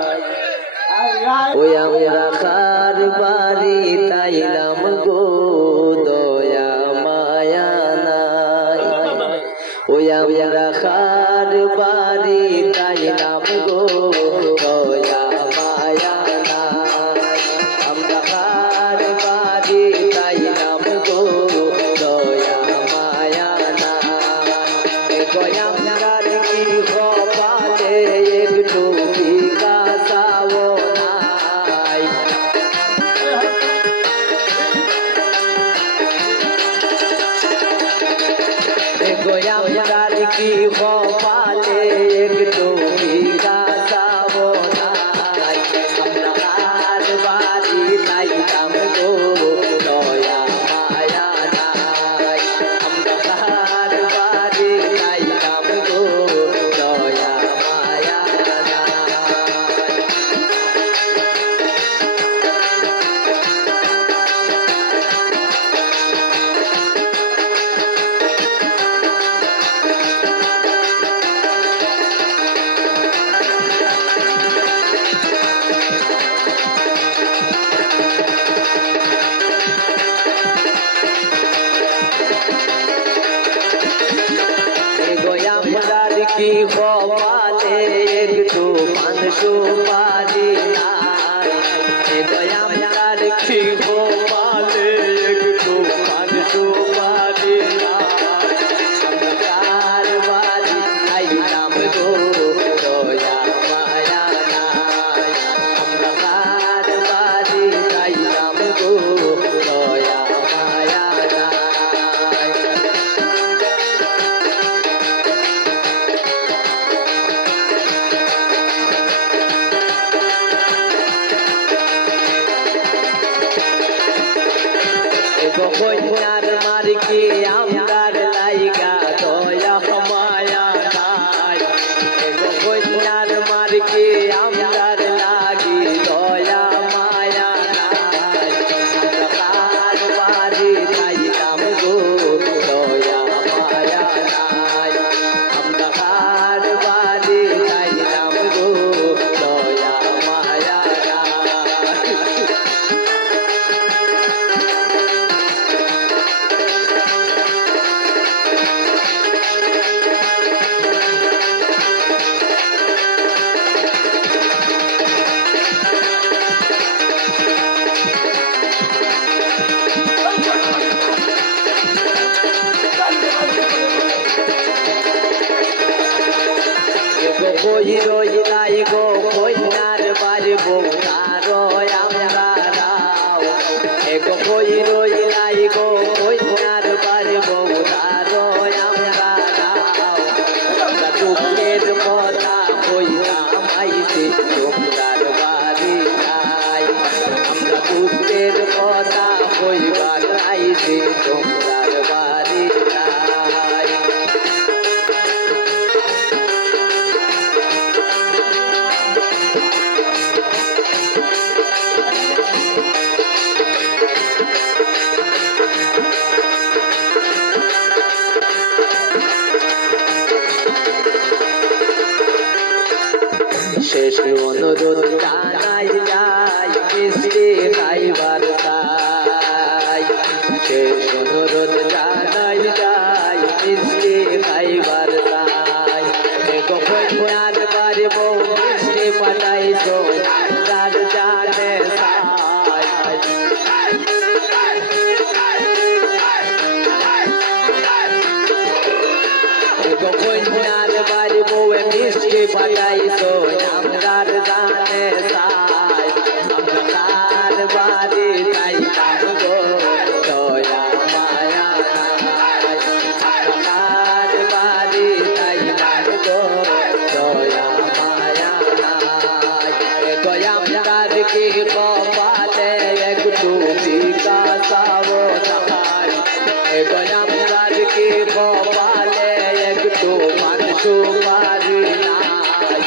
ওই আমরা খার বাড়ি তাইলাম গো দয়া মায়া নাই। ওই আমরা খার বাড়ি তাইলাম গো দয়া মায়া নাই। আমরা খার বাড়ি তাইলাম গো দয়া মায়া নাই। দয়া মায়ার কি কপালে একটু বিকাশাও নাই। দয়া মায়ার কি কপালে একটু বিকাশাও নাই। আমরা কার বাড়ি তাইলাম গো দয়া মায়া নাই। আমরা কার বাড়ি তাইলাম গো দয়া মায়া নাই। গোয়ামদার কি কপালে একটু পান সুপারি নাই। গোয়ামদার কি কপালে একটু পান সুপারি নাই। আমরা কার বাড়ি আইলাম গো দয়া মায়া নাই। আমরা কার বাড়ি আইলাম গো দয়া মায়া নাই। কইনার মার্কি আমদার লাইগা দয়া মায়া নাই। কইনার মার্কি আমদার লাগি দয়া মায়া নাই। আমরা কার বাড়ি তাইলাম গো দয়া মায়া নাই। আমরা কার বাড়ি তাইলাম গো দয়া মায়া নাই। কই রইলাই গো কইনার বাড়ি বউতারো আমরা রাও। এগো কই রইলাই গো কইনার বাড়ি বউতারো আমরা রাও। আমরা দুঃখের কথা কইতাম আইতে তোমরার বাড়ি নাই। আমরা দুঃখের কথা কইবার আইতে তোমরার বাড়ি নাই। শেষ অনুরোধ জানাই যাই মিষ্টি খাইবার চাই। শেষ অনুরোধ জানাই যাই মিষ্টি খাইবার চাই। কইনার বাড়ি বউ মিষ্টি পাঠাইছো যার জানে চাই। কইনার বাড়ি বউ মিষ্টি পাঠাইছো আমরার জানে চাই। আমরা কার বাড়ি তাইলাম গো দয়া মায়া নাই। আমরা কার বাড়ি তাইলাম গো দয়া মায়া নাই। গোয়ামদার কি কপালে একটু বিকাশাও নাই। গোয়ামদার কি কপালে একটু পান সুপারি নাই।